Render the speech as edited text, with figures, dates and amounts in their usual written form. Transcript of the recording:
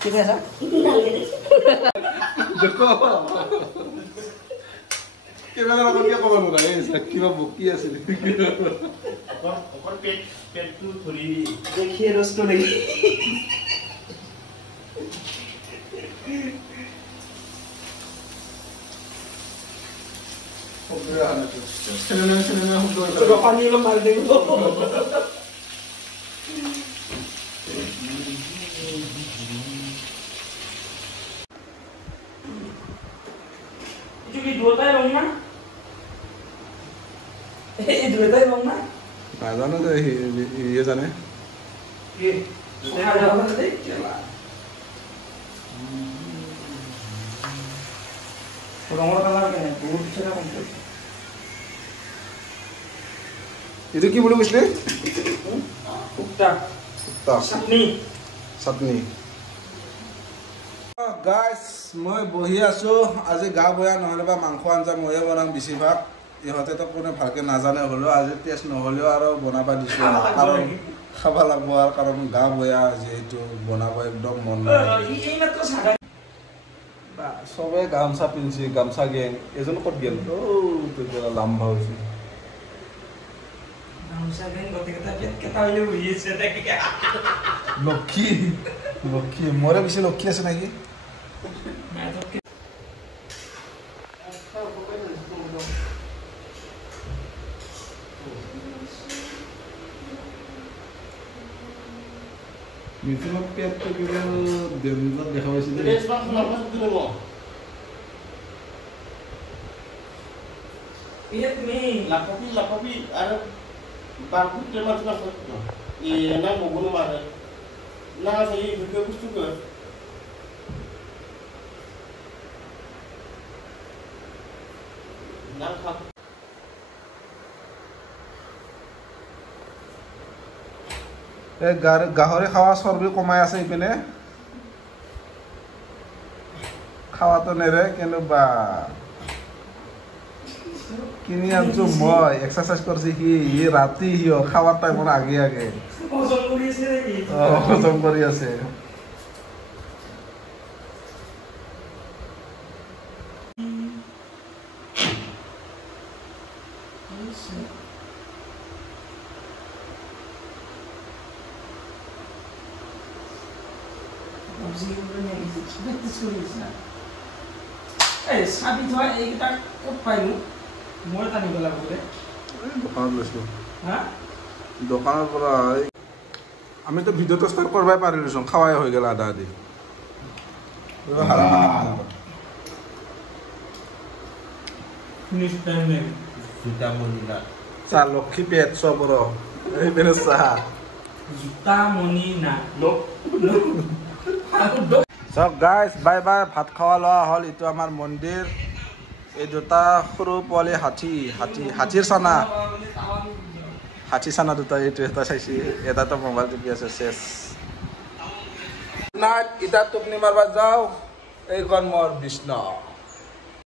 কি কৈছা কেমেৰা আগত ক'ব নোৱাৰে কিবা বকি আছিল পেটটো ধৰি দেখিয়ে ৰসটো নেকি পানী অলপ মাৰি দিব itu dua rong na dua rong na নাজানো যে ইয়ে জানে কি দেখা যাও না দেখ কেলা রঙ কালার কেন বহুত ছেড়া কমপ্লিট এইটো কি বুলি কৈছিলে উক্তা চাটনি গাইজ মই বহি আছো আজি গা বয়া নহ'লে বা মাংস আঞ্জা ময়ে বনাম বেছিভাগ ইহঁতেতো কোনে ভালকে নাজানে হ'লেও আজি টেষ্ট নহ'লেও আৰু বনাব দিছোঁ কাৰণ খাব লাগিব আৰু কাৰণ গা বয়া যিহেতু বনাব একদম মন নাই চবে গামোচা পিন্ধিছে গামোচা গেং এজন ক'ত গেল তেতিয়া লাম্বা হৈছে লক্ষী মৰে বেছি লক্ষী আছে নেকি মিথুনক পেটটো কিবা ডেঞ্জাৰ দেখা পাইছিলে lapapi ada bangku teman teman iya nang mau bunuh mana nang saya juga bus juga nang hak গাহৰি খাৱা চৰ্বি কমাই আছে ইপিনে খাৱাটো নেৰে কিন্তু বা কিনি আনছো মই এক্সাৰসাইজ কৰিছে সি ৰাতি সি খাৱাৰ টাইমত আগে হজম কৰি আছে চাবি থোৱা এইকেইটা ক'ত পাইনো মই টানিব লাগিব দোকানত লৈছোঁ দোকানৰ পৰা আমিতো ভিডিঅ'টো ষ্টাৰ্ট কৰিবই পাৰিলোচোন খাৱাই হৈ গ'ল আধা আধি চাহ লক্ষী পেট চবৰ এইপিনে চাহ জোতা মণি না চব গাইজ বাই বাই ভাত খাৱা লোৱা হ'ল এইটো আমাৰ মন্দিৰ এই দুটা সৰু পোৱালি হাতীৰ চানা দুটা এইটো এটা চাইছে এটাতো মোবাইল টিপি আছে চেছ নাইট ইটা টোপনি মাৰবা যাওঁ এইখন মোৰ বিষ্ণু